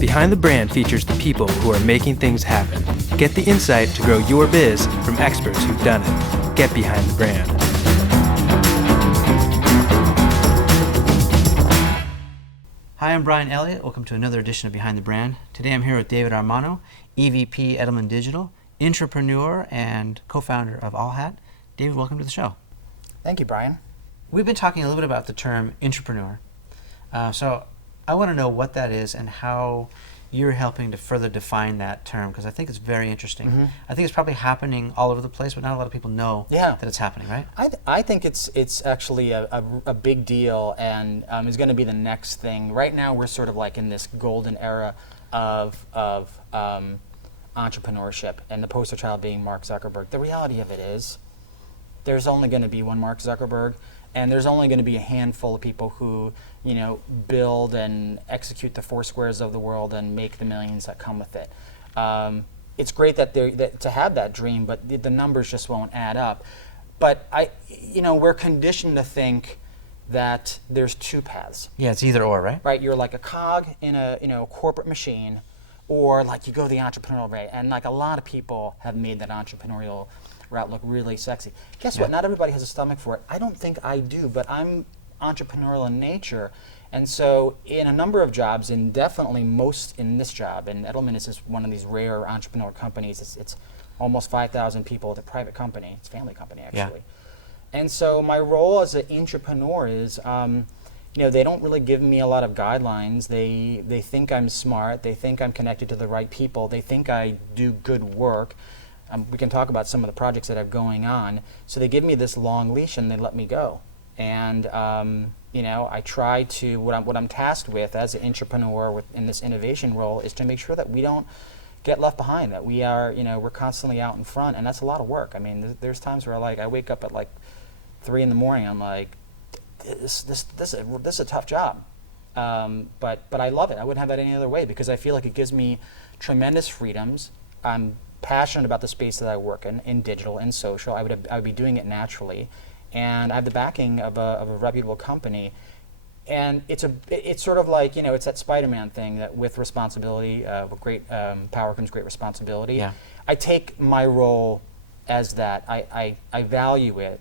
Behind the Brand features the people who are making things happen. Get the insight to grow your biz from experts who've done it. Get behind the brand. Hi, I'm Brian Elliott. Welcome to another edition of Behind the Brand. Today I'm here with David Armano, EVP Edelman Digital, Intra-preneur and co-founder of AllHat. David, welcome to the show. Thank you, Brian. We've been talking a little bit about the term intrapreneur. So I want to know what that is and how you're helping to further define that term, because I think it's very interesting. Mm-hmm. I think it's probably happening all over the place, but not a lot of people know that it's happening, right? I think it's actually a big deal, and is going to be the next thing. Right now, we're sort of like in this golden era of entrepreneurship, and the poster child being Mark Zuckerberg. The reality of it is, there's only going to be one Mark Zuckerberg, and there's only going to be a handful of people who, build and execute the Foursquares of the world and make the millions that come with it. It's great that to have that dream, but the numbers just won't add up. But we're conditioned to think that there's two paths. Yeah, it's either or, right? Right, you're like a cog in a corporate machine, or like you go the entrepreneurial way, and like a lot of people have made that entrepreneurial route look really sexy. Guess what? Not everybody has a stomach for it. I don't think I do, but I'm entrepreneurial in nature. And so in a number of jobs, and definitely most in this job, and Edelman is just one of these rare entrepreneurial companies. It's almost 5,000 people. It's a private company. It's a family company, actually. Yeah. And so my role as an intrapreneur is, they don't really give me a lot of guidelines. They think I'm smart. They think I'm connected to the right people. They think I do good work. We can talk about some of the projects that are going on. So they give me this long leash and they let me go. And I try to, what I'm tasked with as an intrapreneur in this innovation role is to make sure that we don't get left behind, that we are, we're constantly out in front, and that's a lot of work. I mean, there's times where I wake up at like 3 in the morning, I'm like, this is a tough job. But I love it. I wouldn't have it any other way, because I feel like it gives me tremendous freedoms. I'm passionate about the space that I work in digital and social. I would be doing it naturally, and I have the backing of a reputable company. And it's sort of like, it's that Spider-Man thing, that with responsibility, with great power comes great responsibility. Yeah. I take my role as that. I value it,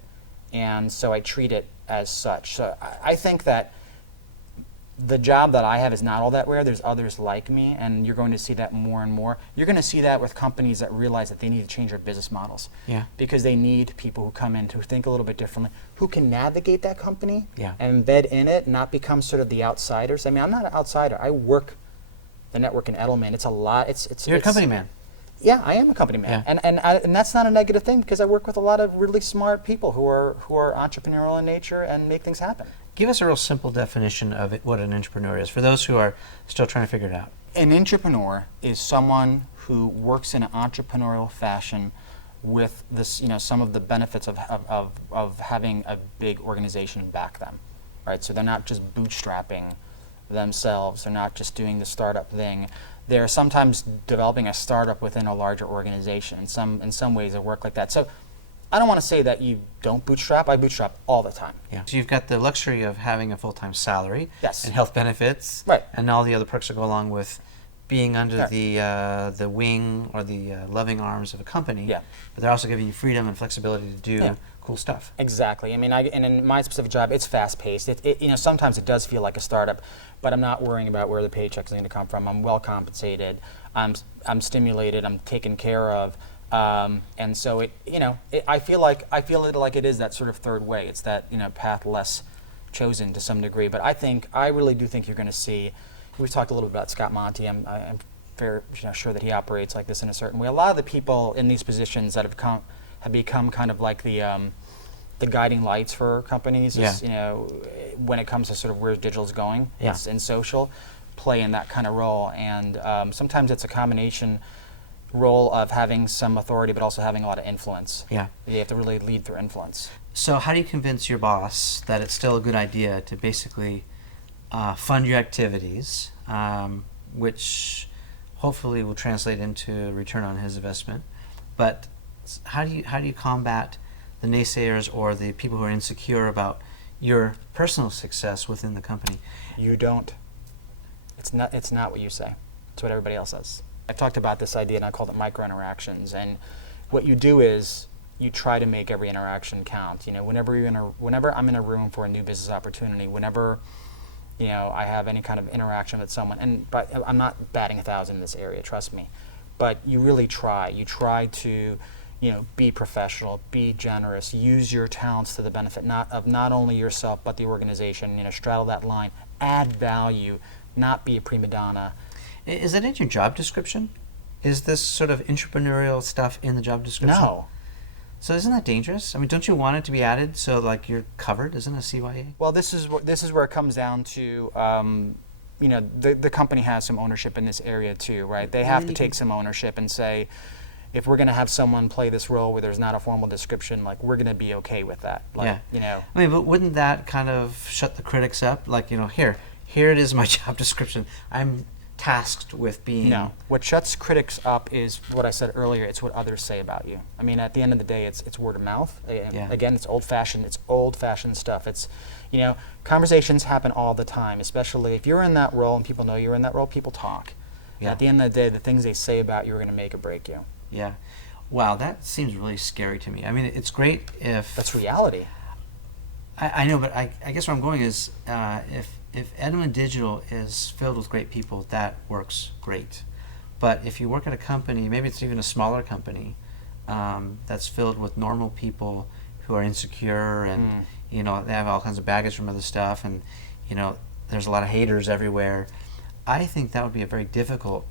and so I treat it as such. So I think that the job that I have is not all that rare. There's others like me, and you're going to see that more and more. You're going to see that with companies that realize that they need to change their business models. Yeah. Because they need people who come in to think a little bit differently, who can navigate that company and embed in it, not become sort of the outsiders. I mean, I'm not an outsider. I work the network in Edelman. It's a lot. You're a company man. Yeah, I am a company man, and that's not a negative thing, because I work with a lot of really smart people who are entrepreneurial in nature and make things happen. Give us a real simple definition of what an intrapreneur is, for those who are still trying to figure it out. An intrapreneur is someone who works in an entrepreneurial fashion with this, some of the benefits of having a big organization back them, right? So they're not just bootstrapping themselves. They're not just doing the startup thing. They're sometimes developing a startup within a larger organization. In some ways, they work like that. So I don't want to say that you don't bootstrap. I bootstrap all the time. Yeah. So you've got the luxury of having a full-time salary, yes, and health benefits, right, and all the other perks that go along with being under the wing or the loving arms of a company. Yeah. But they're also giving you freedom and flexibility to do cool stuff. Exactly. I mean, and in my specific job, it's fast-paced. Sometimes it does feel like a startup, but I'm not worrying about where the paycheck is going to come from. I'm well compensated. I'm stimulated. I'm taken care of. And so I feel it like it is that sort of third way. It's that path less chosen to some degree. But I really do think you're going to see. We've talked a little bit about Scott Monty. I'm very sure that he operates like this in a certain way. A lot of the people in these positions that have become kind of like the guiding lights for companies. Is, when it comes to sort of where digital is going, and social, play in that kind of role. And sometimes it's a combination role of having some authority, but also having a lot of influence. Yeah. You have to really lead through influence. So how do you convince your boss that it's still a good idea to basically fund your activities, which hopefully will translate into a return on his investment? But how do you combat the naysayers or the people who are insecure about your personal success within the company? You don't. It's not what you say. It's what everybody else does. I've talked about this idea, and I called it micro interactions. And what you do is you try to make every interaction count. You know, whenever I'm in a room for a new business opportunity, whenever I have any kind of interaction with someone, but I'm not batting 1,000 in this area, trust me. But you really try. You try to, be professional, be generous, use your talents to the benefit of not only yourself but the organization. Straddle that line, add value, not be a prima donna. Is that in your job description? Is this sort of entrepreneurial stuff in the job description? No. So isn't that dangerous? I mean, don't you want it to be added so like you're covered? Isn't it a CYA? Well, this is where it comes down to. The company has some ownership in this area too, right? They have to take some ownership and say, if we're going to have someone play this role where there's not a formal description, like we're going to be okay with that. Like, I mean, but wouldn't that kind of shut the critics up? Like, here it is, my job description. I'm tasked with being. No. What shuts critics up is what I said earlier. It's what others say about you. I mean, at the end of the day, it's word of mouth. Again, it's old-fashioned. It's old-fashioned stuff. It's, conversations happen all the time. Especially if you're in that role and people know you're in that role, people talk. Yeah. At the end of the day, the things they say about you are going to make or break you. Yeah. Wow, that seems really scary to me. I mean, it's great if that's reality. I know, but I guess where I'm going is if Edmund Digital is filled with great people, that works great. But if you work at a company, maybe it's even a smaller company, that's filled with normal people who are insecure and they have all kinds of baggage from other stuff, and there's a lot of haters everywhere. I think that would be a very difficult,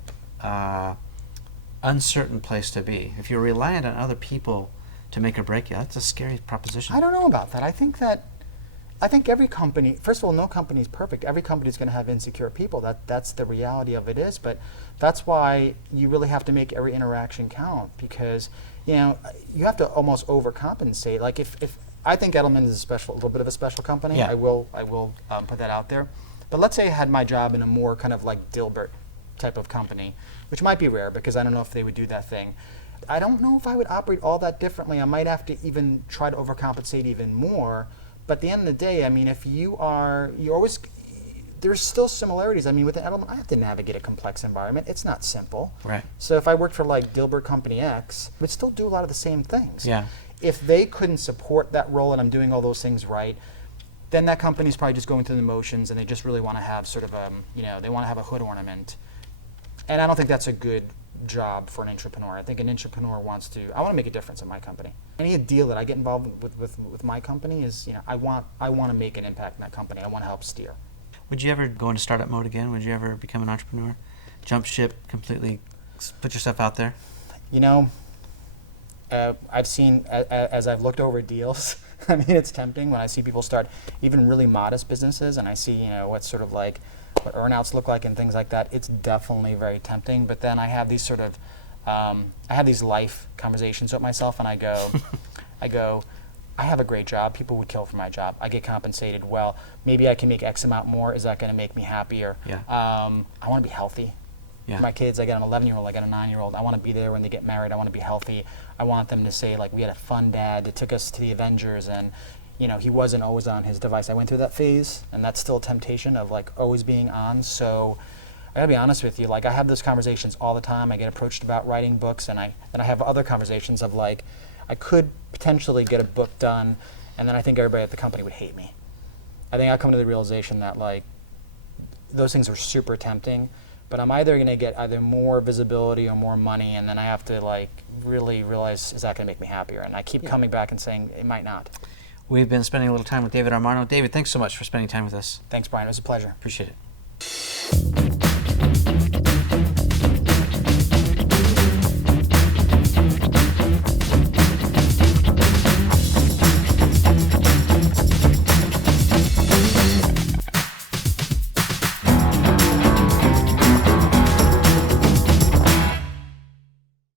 uncertain place to be. If you're reliant on other people to make or break you, that's a scary proposition. I don't know about that. I think every company, first of all, no company is perfect. Every company is going to have insecure people. That's the reality of it is. But that's why you really have to make every interaction count, because you have to almost overcompensate. Like if I think Edelman is a little bit of a special company. Yeah. I will put that out there. But let's say I had my job in a more kind of like Dilbert type of company, which might be rare because I don't know if they would do that thing. I don't know if I would operate all that differently. I might have to even try to overcompensate even more. But at the end of the day, I mean, if there's still similarities. I mean, with an Edelman, I have to navigate a complex environment. It's not simple. Right. So if I worked for like Dilbert Company X, we'd still do a lot of the same things. Yeah. If they couldn't support that role and I'm doing all those things right, then that company's probably just going through the motions and they just really want to have sort of they want to have a hood ornament. And I don't think that's a good job for an entrepreneur. I think an entrepreneur I want to make a difference in my company. Any deal that I get involved with my company is, I want to make an impact in that company. I want to help steer. Would you ever go into startup mode again? Would you ever become an entrepreneur? Jump ship completely, put yourself out there? I've seen, as I've looked over deals, I mean, it's tempting when I see people start even really modest businesses and I see, what sort of like, what earnouts look like and things like that. It's definitely very tempting. But then I have these sort of, life conversations with myself and I go, I have a great job. People would kill for my job. I get compensated well. Maybe I can make X amount more. Is that going to make me happier? Yeah. I want to be healthy. Yeah. For my kids, I got an 11-year-old, I got a 9-year-old. I want to be there when they get married. I want to be healthy. I want them to say, like, we had a fun dad that took us to the Avengers and, he wasn't always on his device. I went through that phase, and that's still a temptation of, like, always being on. So I got to be honest with you. Like, I have those conversations all the time. I get approached about writing books, and I have other conversations of, like, I could potentially get a book done, and then I think everybody at the company would hate me. I think I come to the realization that, like, those things are super tempting, but I'm either going to get either more visibility or more money, and then I have to, like, really realize, is that going to make me happier? And I keep coming back and saying it might not. We've been spending a little time with David Armano. David, thanks so much for spending time with us. Thanks, Brian. It was a pleasure. Appreciate it.